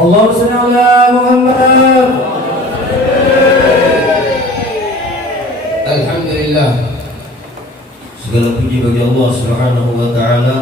Allahumma shalli ala Muhammad. Alhamdulillah, segala puji bagi Allah Subhanahu wa taala.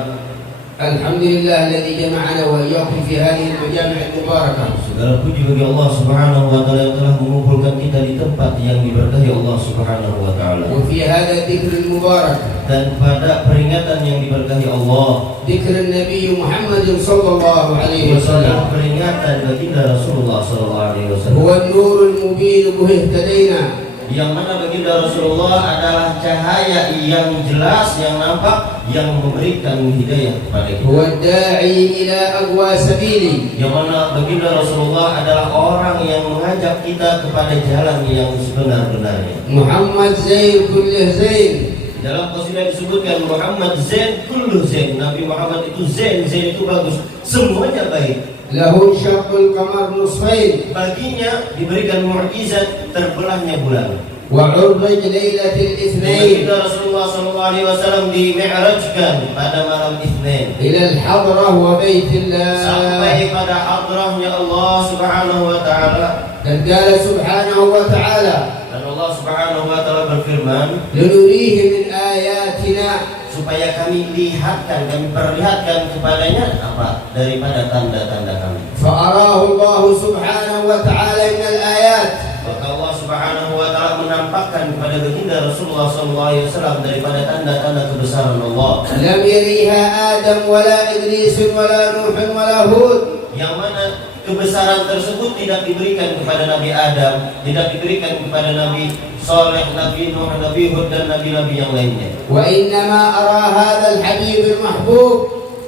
Alhamdulillah alladzi jama'ana wa iyyakum fi hadhihi al-majami' al-mubarakah. Segala puji bagi Allah Subhanahu wa taala yang telah mengumpulkan kita di tempat yang diberkahi Allah Subhanahu wa taala. Wa fi hadha dzikr al-mubarak, Dan pada peringatan yang diberkahi Allah, dzikr Nabi Muhammad sallallahu alaihi wasallam, peringatan baginda Rasulullah sallallahu alaihi wasallam. huwa an-nur al-mubin bihi ihtadaina. Yang mana baginda Rasulullah adalah cahaya yang jelas, yang nampak, yang memberikan hidayah kepada kita. Huwa ad-da'i ila aqwa sabili. Yang mana baginda Rasulullah adalah orang yang mengajak kita kepada jalan yang sebenar-benarnya. Muhammad Zain kulluh zain. Dalam qasidah disebutkan Muhammad Zain kulluh zain. Nabi Muhammad itu zain, zain itu bagus, semuanya baik. Lahu syaqqul qamar nusfain. Baginya diberikan mukjizat terbelahnya bulan. Wa urrij lailatul itsnain. Baginda Rasulullah SAW di-mi'rajkan pada malam Itsnain Ila al-hadrah wa baitillah. sampai pada hadrahnya Allah Subhanahu wa taala. Dan qala subhanahu wa ta'ala, Dan Allah Subhanahu wa taala berfirman, lunurihi min ayatina. supaya kami lihatkan, kami perlihatkan kepadanya apa daripada tanda-tanda kami. Fa'arahu Allah subhanahu wa ta'ala min al-ayat. Maka Allah Subhanahu wa taala menampakkan kepada baginda Rasulullah SAW daripada tanda-tanda kebesaran Allah. Lam yariha Adam wala Idris wala Nuh wala Hud. Yang mana kebesaran tersebut tidak diberikan kepada Nabi Adam, tidak diberikan kepada Nabi Saleh, Nabi Nuh, Nabi Hud dan nabi-nabi yang lainnya. Wa innama ara hadzal habib al-mahbub.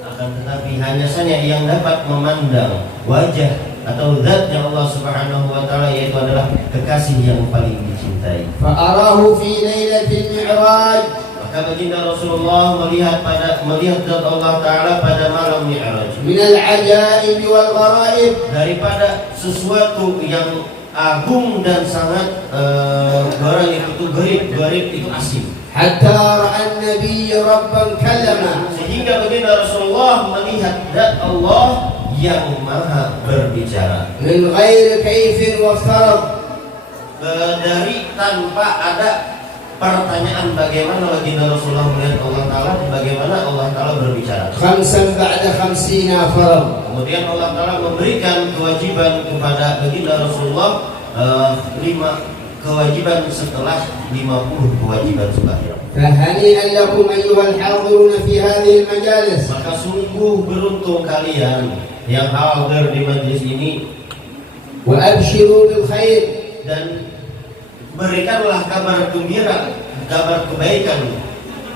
Akan tetapi hanya saja yang dapat memandang wajah atau zatnya Allah Subhanahu wa taala, yaitu adalah kekasih yang paling dicintai. Fa'arahu fi lailatul mi'raj. Maka baginda Rasulullah melihat zat Allah taala pada malam Mi'raj. Min al-ajaib wal gharaib. Daripada sesuatu yang agung dan sangat gharib itu garib itu asing. Hatta ra'a an-nabiy rabban kallama. Sehingga baginda Rasulullah melihat zat Allah yang maha berbicara. Min ghairi kayfin wa farad. Dari tanpa ada pertanyaan bagaimana baginda Rasulullah melihat Allah Ta'ala, bagaimana Allah Ta'ala berbicara. Khamsan ba'da khamsina farad. Kemudian Allah Ta'ala memberikan kewajiban kepada baginda Rasulullah 5 kewajiban setelah 50 kewajiban sembahyang. فهنيئا لكم أيها الحاضرون في هذه المجالس. Maka sungguh beruntung kalian yang hadir di majelis ini, وأبشروا بالخير. dan berikanlah kabar gembira, kabar kebaikan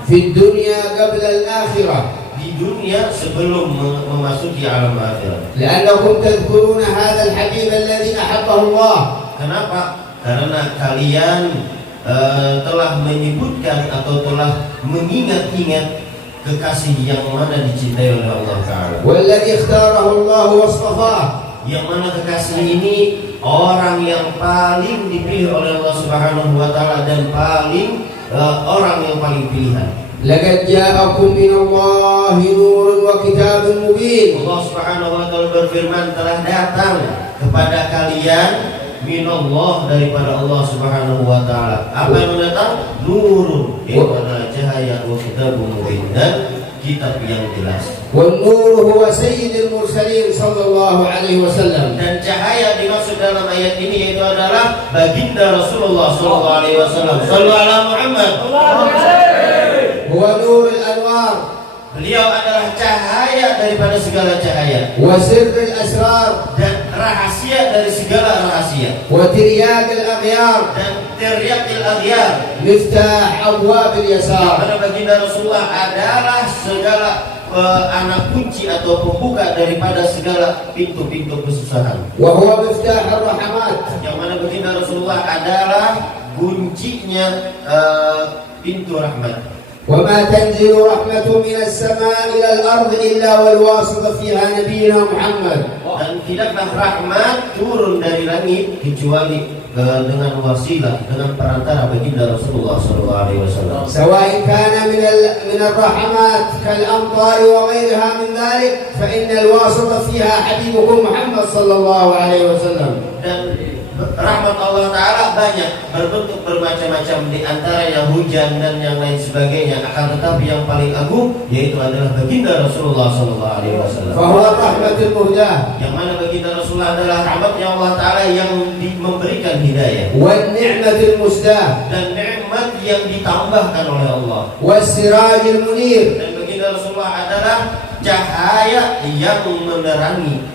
في الدنيا قبل الآخرة. di dunia sebelum memasuki alam akhirat. لأنكم تذكرون هذا الحبيب الذي أحبه الله. Kenapa? Karena kalian telah menyebutkan atau telah mengingat-ingat kekasih yang mana dicintai oleh Allah Ta'ala, والذي اختاره الله واصطفاه. yang mana kekasih ini orang yang paling dipilih oleh Allah Subhanahu wa Ta'ala dan paling orang yang paling pilihan. لقد جاءكم من الله نور وكتاب مبين. Allah Subhanahu wa Ta'ala berfirman, telah datang kepada kalian minallah, daripada Allah Subhanahu wa Ta'ala. Apa yang datang? Nurun, yaitu adalah cahaya, wa kitabun mubin, dan kitab yang jelas. والنور هو سيد المرسلين صلى الله عليه وسلم. Dan cahaya dimaksud dalam ayat ini yaitu adalah baginda Rasulullah sallallahu alaihi wasallam. Shallu ala Muhammad. هو نور الأنوار. Beliau adalah cahaya daripada segala cahaya, وسر الأسرار. dan rahasia dari segala rahasia, وترياق الأغيار. dan tiryaqil aghyar. مفتاح أبواب اليسار. Karena baginda Rasulullah adalah segala anak kunci atau pembuka daripada segala pintu-pintu kesusahan. وهو مفتاح الرحمات. Yang mana baginda Rasulullah adalah kuncinya pintu rahmat. وما تنزل رحمة من السماء إلى الأرض إلا والواسط فيها نبينا محمد. Dan tidaklah rahmat turun dari langit kecuali dengan wasilah, dengan perantara baginda Rasulullah SAW. سواء كان من الرحمات كالأمطار وغيرها من ذلك فإن الواسط فيها حبيبكم محمد صلى الله عليه وسلم. Dan rahmat Allah Ta'ala banyak berbentuk bermacam-macam, di antaranya hujan dan yang lain sebagainya. Akan tetapi yang paling agung yaitu adalah baginda Rasulullah SAW. فهو الرحمة المهداة Yang mana baginda Rasulullah adalah rahmatnya Allah Ta'ala yang memberikan hidayah والنعمة المسداة dan nikmat yang ditambahkan oleh Allah. والسراج المنير. Dan baginda Rasulullah adalah cahaya yang menerangi.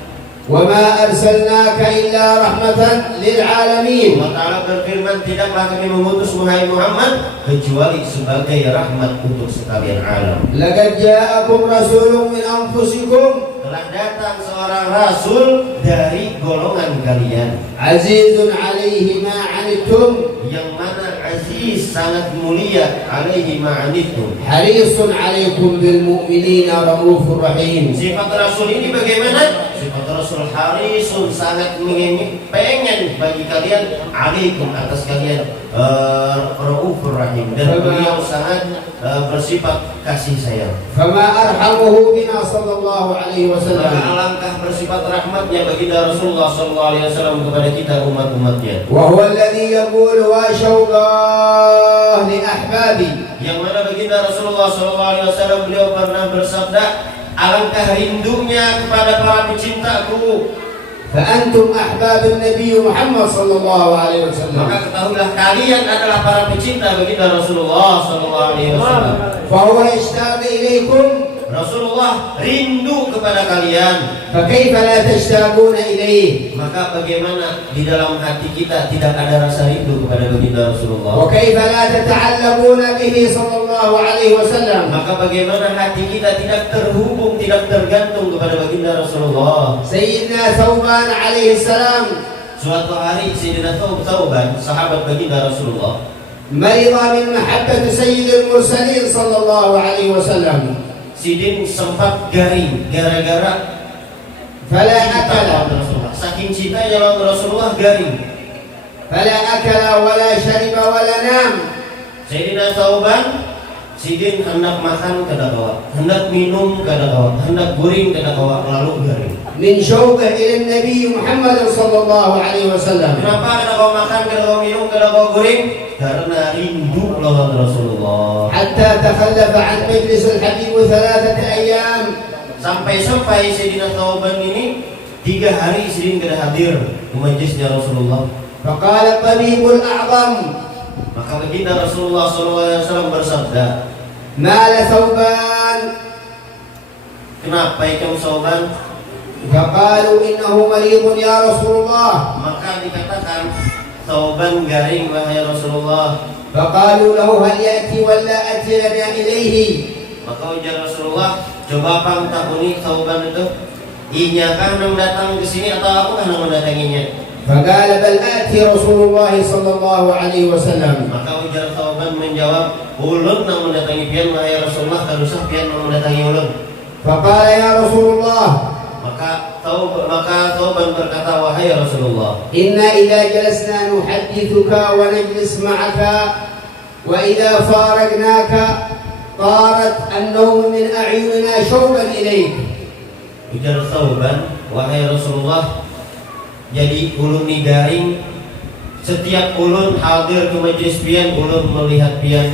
وما أرسلناك إلا رحمة للعالمين. Allah Ta'ala berfirman, tidaklah kami mengutus wahai Muhammad kecuali sebagai rahmat untuk sekalian alam. لقد جاءكم رسول من أنفسكم Telah datang seorang rasul dari golongan kalian, عزيز عليه ما عنتم yang mana aziz, sangat mulia, alaihi ma'anittum. حريص عليكم بالمؤمنين رؤوف رحيم. Sifat rasul ini bagaimana? Sifat rasul harisun, sangat pengen bagi kalian, alaikum, atas kalian, raufur rahim, dan beliau sangat bersifat kasih sayang. فما أرحمه بنا صلى الله عليه Maka وسلم. alangkah bersifat rahmatnya baginda Rasulullah SAW kepada kita umat-umatnya. وهو الذي يقول وشوقاه لأحبابي. Yang mana baginda Rasulullah SAW beliau pernah bersabda, alangkah rindunya kepada para pecintaku. فأنتم أحباب النبي محمد صلى الله عليه وسلم. Maka ketahuilah kalian adalah para pecinta baginda Rasulullah SAW. فهو يشتاق إليكم. Rasulullah rindu kepada kalian. فكيف لا تشتاقون إليه؟ Maka bagaimana di dalam hati kita tidak ada rasa rindu kepada baginda Rasulullah? وكيف لا تتعلقون به صلى الله عليه وسلم؟ Maka bagaimana hati kita tidak terhubung, tidak tergantung kepada baginda Rasulullah? سيدنا ثوبان عليه السلام Suatu hari Sayyidina Thawban, sahabat baginda Rasulullah, مرض من محبة سيد المرسلين صلى الله عليه وسلم. Sidin sempat garing gara-gara فلا cinta أكل lawan Rasulullah. Saking cintanya lawan Rasulullah garing. فلا أكل ولا شرب ولا نام. Sayyidina Thawban, Sidin hendak makan kada kawa, hendak minum kada kawa, hendak guring kada kawa, lalu garing. من شوقه إلى النبي محمد صلى الله عليه وسلم. Kenapa kada kawa makan, kada kawa minum, kada kawa guring? Karena rindu lawan Rasulullah. حتى تخلف عن مجلس الحبيب 3 أيام. Sampai Sayyidina Thawban ini 3 hari Sidin kada hadir di majlisnya Rasulullah. فقال الطبيب الأعظم Maka baginda Rasulullah SAW bersabda, مال ثوبان. kenapa ikam Thawban? فقالوا إنه مريض يا رسول الله. Maka dikatakan, Thawban garing wahai Rasulullah. فقالوا له هل يأتي ولا أتينا إليه؟ Maka ujar Rasulullah, coba pang takuni Thawban itu, inya kah nang datang ke sini atau aku kah nang mendatanginya? فقال بل آتي رسول الله صلى الله عليه وسلم. Maka ujar Thawban menjawab, ulun nang mendatangi pian wahai Rasulullah, kadusah pian nang mendatangi ulun. فقال يا رسول الله Maka Thawban berkata, wahai Rasulullah, إنا إذا جلسنا نحدثك ونجلس معك وإذا فارقناك طارت النوم من أعيننا شوقا إليك. ujar Thawban, wahai Rasulullah, jadi ulun ni garing, setiap ulun hadir ke majlis pian, ulun melihat pian.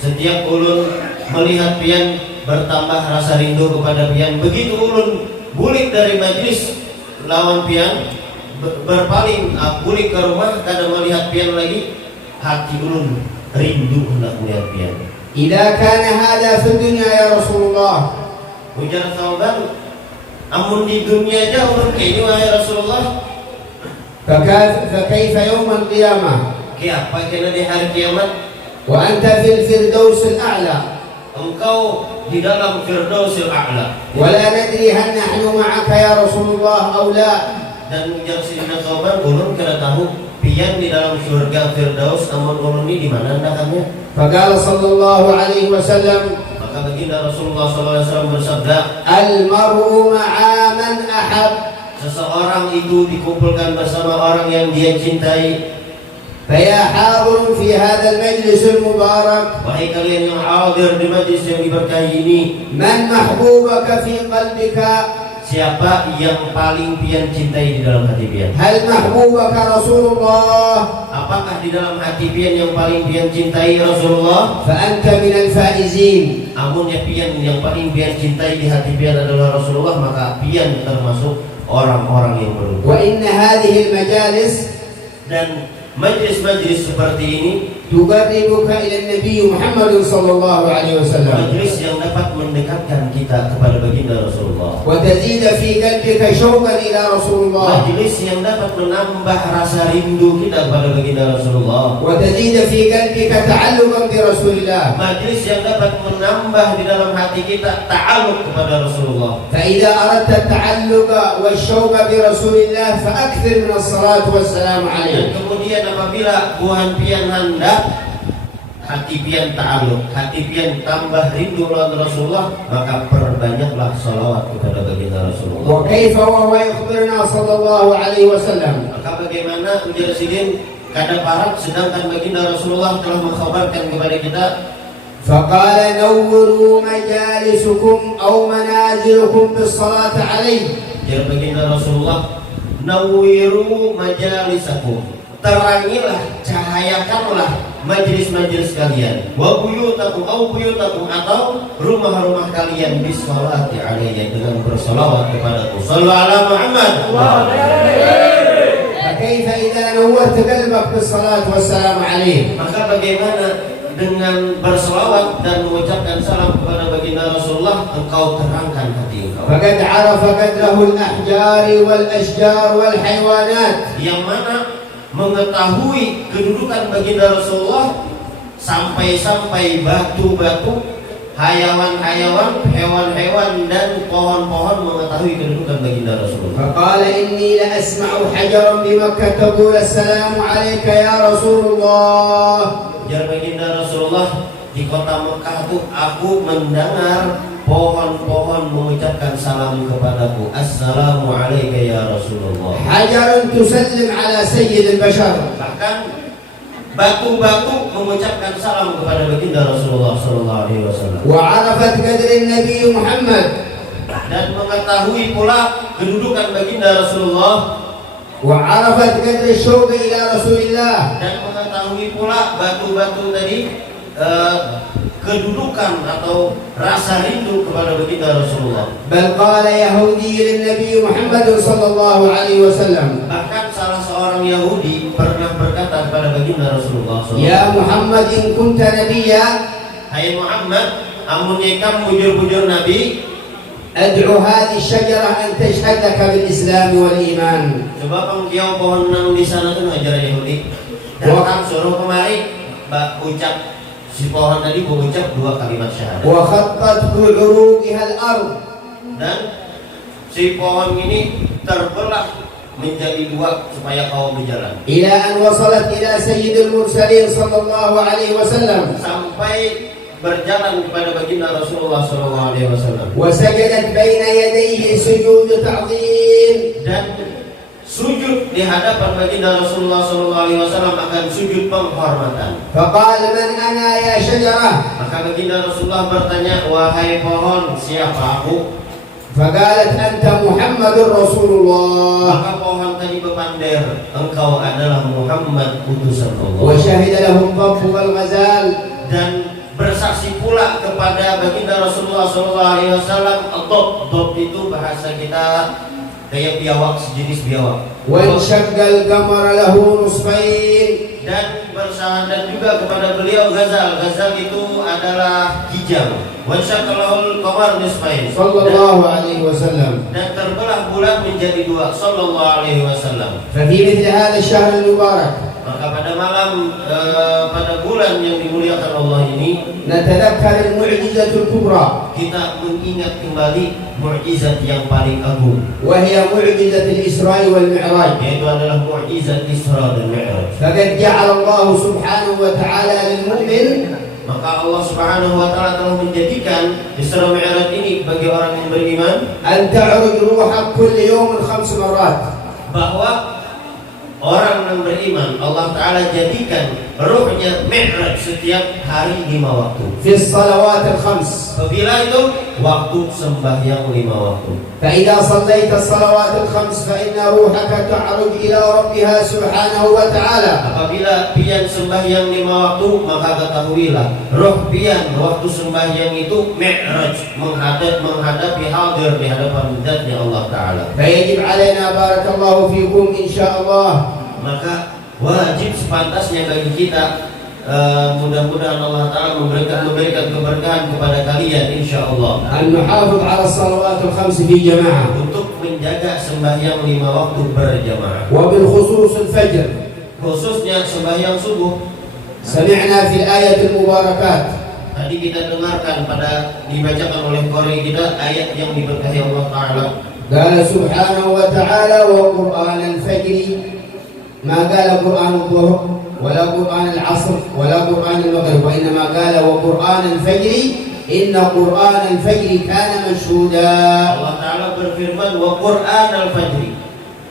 Setiap ulun melihat pian, bertambah rasa rindu kepada pian. Begitu ulun bulik dari majlis lawan pian, berpaling bulik ke rumah, kada melihat pian lagi, hati ulun rindu hendak melihat pian. إذا كان هذا في الدنيا يا رسول الله Ujar Thawban, amun di dunia aja ulun kayak ini wahai Rasulullah, فكيف يوم القيامة kayak apa kena di hari kiamat? وأنت في الفردوس الأعلى Engkau di dalam Firdausil A'la. ولا ندري هل نحن معك يا رسول الله أو لا. Dan ujar Sayyidina Thawban, ulun kena tahu pian di dalam surga Firdaus, namun ulun ini di mana hendakannya? فقال صلى الله عليه وسلم Maka baginda Rasulullah SAW bersabda, المرء مع من أحب. seseorang itu dikumpulkan bersama orang yang dia cintai. فيا حاضر في هذا المجلس المبارك Wahai kalian yang hadir di majlis yang diberkahi ini, من محبوبك في قلبك siapa yang paling pian cintai di dalam hati pian? هل محبوبك رسول الله Apakah di dalam hati pian yang paling pian cintai Rasulullah? فأنت من الفائزين. Amunnya pian yang paling pian cintai di hati pian adalah Rasulullah, maka pian termasuk orang-orang yang beruntung. وإن هذه المجالس Dan majlis-majlis seperti ini تقربك إلى النبي محمد صلى الله عليه وسلم majlis yang dapat mendekatkan kita kepada baginda Rasulullah, وتزيد في قلبك شوقا إلى رسول الله majelis yang dapat menambah rasa rindu kita kepada baginda Rasulullah, وتزيد في قلبك تعلقا برسول الله. majelis yang dapat menambah di dalam hati kita ta'alluq kepada Rasulullah. فإذا أردت التعلق والشوق برسول الله فأكثر من الصلاة والسلام Dan عليه. kemudian apabila buhan pian hendak hati pian ta'alluq, hati pian tambah rindu lawan Rasulullah, maka perbanyaklah salawat kepada baginda Rasulullah. وكيف وهو يخبرنا صلى الله عليه وسلم Maka bagaimana ujar sidin kada parat sedangkan baginda Rasulullah telah mengkhabarkan kepada kita, فقال نوروا مجالسكم أو منازلكم بالصلاة عليه. jar baginda Rasulullah, nawwiru majalisakum, terangilah, cahayakanlah majlis-majlis kalian, wa buyutakum au buyutakum, atau rumah-rumah kalian bisolati alaihi, dengan bersolawat kepadaku. Sallu ala Muhammad. فكيف إذا نورت قلبك بالصلاة والسلام عليه؟ Maka bagaimana dengan bersolawat dan mengucapkan salam kepada baginda Rasulullah, engkau terangkan hati engkau, فقد عرف قدره الأحجار والأشجار والحيوانات. yang mana mengetahui kedudukan baginda Rasulullah sampai-sampai batu-batu, hayawan-hayawan, hewan-hewan, dan pohon-pohon mengetahui kedudukan baginda Rasulullah. فقال إني لأسمع حجرا بمكة تقول السلام عليك يا رسول الله. Jar baginda Rasulullah, di kota Mekah tuh aku mendengar pohon-pohon mengucapkan salam kepadaku, assalamu alayka ya Rasulullah. حجر تسلم على سيد البشر. Bahkan batu-batu mengucapkan salam kepada baginda Rasulullah sallallahu alaihi wasallam. وعرفت قدر النبي محمد. Dan mengetahui pula kedudukan baginda Rasulullah, وعرفت قدر الشوق إلى رسول الله. dan mengetahui pula batu-batu tadi kedudukan atau rasa rindu kepada baginda Rasulullah. بل قال يهودي للنبي محمد صلى الله عليه وسلم Bahkan salah seorang Yahudi pernah berkata kepada baginda Rasulullah SAW, يا محمد إن كنت نبيا hai Muhammad, amun kamu bujur-bujur Nabi, أدعو هذه الشجرة أن تشهد لك بالإسلام والإيمان. coba pengkiau pohon nang di sana tuh ngajar Yahudi, datang suruh kemari, ucap si pohon tadi mengucap 2 kalimat syahadat, وخطت بعروقها الأرض. dan si pohon ini terbelah menjadi 2 supaya kau berjalan, إلى أن وصلت إلى سيد المرسلين صلى الله عليه وسلم sampai berjalan kepada baginda Rasulullah SAW, وسجدت بين يديه سجود تعظيم. dan sujud di hadapan baginda Rasulullah SAW akan sujud penghormatan. فقال من أنا يا شجرة؟ Maka baginda Rasulullah bertanya, wahai pohon, siapa aku? فقالت أنت محمد رسول الله. Maka pohon tadi berpander, engkau adalah Muhammad utusan Allah. وشهد له الضب والغزال. Dan bersaksi pula kepada baginda Rasulullah SAW. Dob itu bahasa kita kayak biawak, sejenis biawak. وانشق القمر له نصفين. Dan bersyahadat juga kepada beliau Ghazal. Ghazal itu adalah kijang. Wasyaqalahul qamar nisfain. صلى الله عليه وسلم. Dan terbelah bulan menjadi 2. Sallallahu alaihi wasallam. ففي مثل هذا الشهر المبارك Maka pada malam pada bulan yang dimuliakan Allah ini, نتذكر المعجزة الكبرى kita mengingat kembali mukjizat yang paling agung, وهي معجزة الإسراء والمعراج. yaitu adalah mukjizat Isra dan Mi'raj. فقد جعل الله سبحانه وتعالى للمؤمن Maka Allah Subhanahu wa taala telah menjadikan Isra Mi'raj ini bagi orang yang beriman أن تعرج روحك كل يوم 5 مرات. bahwa orang yang beriman Allah Ta'ala jadikan ruhnya mi'raj setiap hari 5 waktu. في الصلوات الخمس. Apabila itu waktu sembahyang 5 waktu. فإذا صليت الصلوات الخمس فإن روحك تعرج إلى ربها سبحانه وتعالى. Apabila pian sembahyang 5 waktu, maka ketahuilah roh pian waktu sembahyang itu mi'raj, menghadapi hadir di hadapan zatnya Allah Ta'ala. فيجب علينا بارك الله فيكم إن شاء الله. Maka wajib sepantasnya bagi kita, mudah-mudahan Allah Ta'ala memberikan keberkahan kepada kalian insyaallah, أن نحافظ على الصلوات الخمس في جماعة. untuk menjaga sembahyang 5 waktu berjamaah, وبالخصوص الفجر. khususnya sembahyang subuh. سمعنا في الآية المباركات Tadi kita dengarkan pada dibacakan oleh qari kita ayat yang diberkahi Allah Ta'ala. قال سبحانه وتعالى وقرآن الفجر، ما قال قرآن الظهر ولا قرآن العصر ولا قرآن المغرب، وإنما قال وقرآن الفجر إن قرآن الفجر كان مشهودا. Allah Ta'ala berfirman wa Qur'an al-fajri.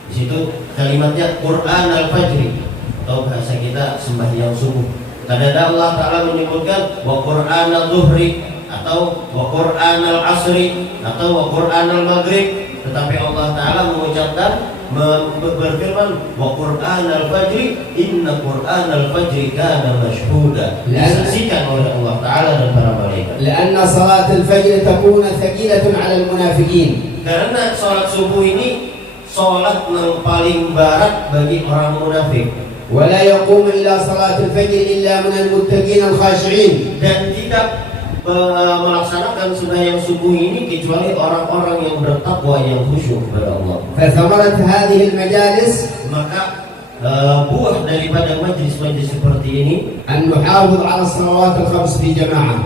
Di situ kalimatnya Qur'an al-fajri, atau bahasa kita sembahyang subuh. Kadang Allah Ta'ala menyebutkan wa Qur'an al-zuhri, atau wa Qur'an al-asri, atau wa Qur'an al-maghrib. Tetapi Allah Ta'ala mengucapkan, berfirman wa Qur'an al-fajri inna Qur'an al-fajri kana mashhuda, disaksikan oleh Allah Ta'ala dan para malaikat. لأن صلاة الفجر تكون ثقيلة على المنافقين. Karena sholat subuh ini sholat yang paling berat bagi orang munafik. ولا يقوم إلى صلاة الفجر إلا من المتقين الخاشعين. Dan tidak melaksanakan sembahyang subuh ini kecuali orang-orang yang bertakwa, yang khusyuk kepada Allah. فثمرة هذه المجالس Maka buah daripada majlis-majlis seperti ini, أن نحافظ على الصلوات الخمس في جماعة.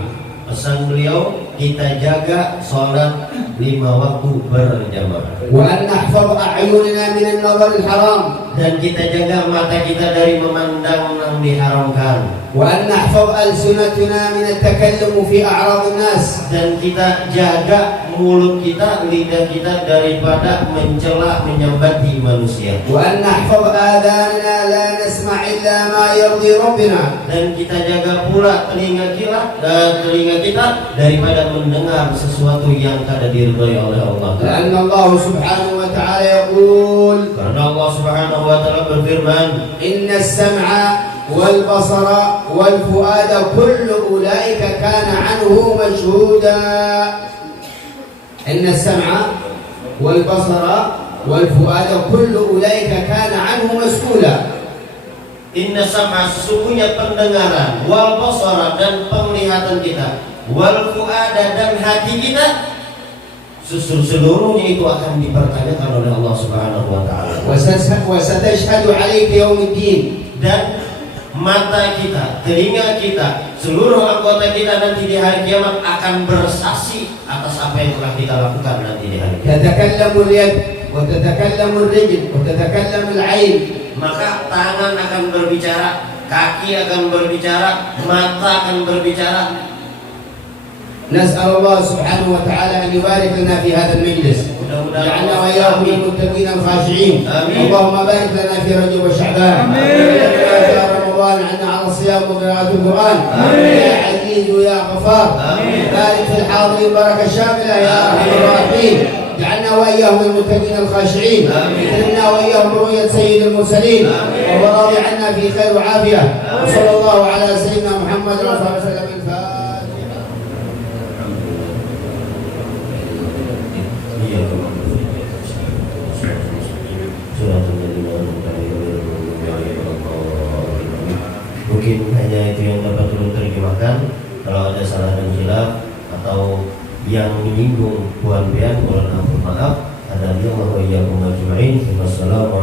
pesan beliau, kita jaga sholat 5 waktu berjamaah, وأن نحفظ أعيننا من النظر الحرام. dan kita jaga mata kita dari memandang yang diharamkan, وأن نحفظ ألسنتنا من التكلم في أعراض الناس. dan kita jaga mulut kita, lidah kita daripada mencela, menyambati manusia, وأن نحفظ آذاننا لا نسمع إلا ما يرضي ربنا. dan kita jaga pula telinga kita daripada mendengar sesuatu yang kada diridhai oleh Allah. لأن الله سبحانه وتعالى يقول Karena Allah Subhanahu wa Ta'ala berfirman, إن السمع والبصر والفؤاد كل أولئك كان عنه مشهودا. إن السمع والبصر والفؤاد كل أولئك كان عنه مسؤولا. inna sam'a, sesungguhnya pendengaran, wal basara, dan penglihatan kita, wal fuada, dan hati kita, seluruhnya itu akan dipertanyakan oleh Allah Subhanahu wa Ta'ala. وستشهد عليك يوم الدين. Dan mata kita, telinga kita, seluruh anggota kita nanti di hari kiamat akan bersaksi atas apa yang telah kita lakukan nanti di hari kiamat. تتكلم اليد وتتكلم الرجل وتتكلم العين. Maka tangan akan berbicara, kaki akan berbicara, mata akan berbicara. نسأل الله سبحانه وتعالى أن يبارك لنا في هذا المجلس، جعلنا وإياكم من المتقين الخاشعين. اللهم بارك لنا في رجب وشعبان، في رمضان عنا على الصيام وقراءة القرآن. يا عزيز يا غفار، بارك في الحاضرين بركة شاملة يا أرحم الراحمين. جعلنا وإياهم من المتقين الخاشعين، اكرمنا وإياهم برؤية سيد المرسلين، وهو راضي عنا في خير وعافية. وصلى الله على سيدنا محمد وصحبه وسلم. Mungkin hanya itu yang dapat turun terjemahkan. Kalau ada salah dan hilaf atau yang menyinggung Puan Bian, mohon maaf. Ada yang mau ia mengajuin. Wassalamualaikum.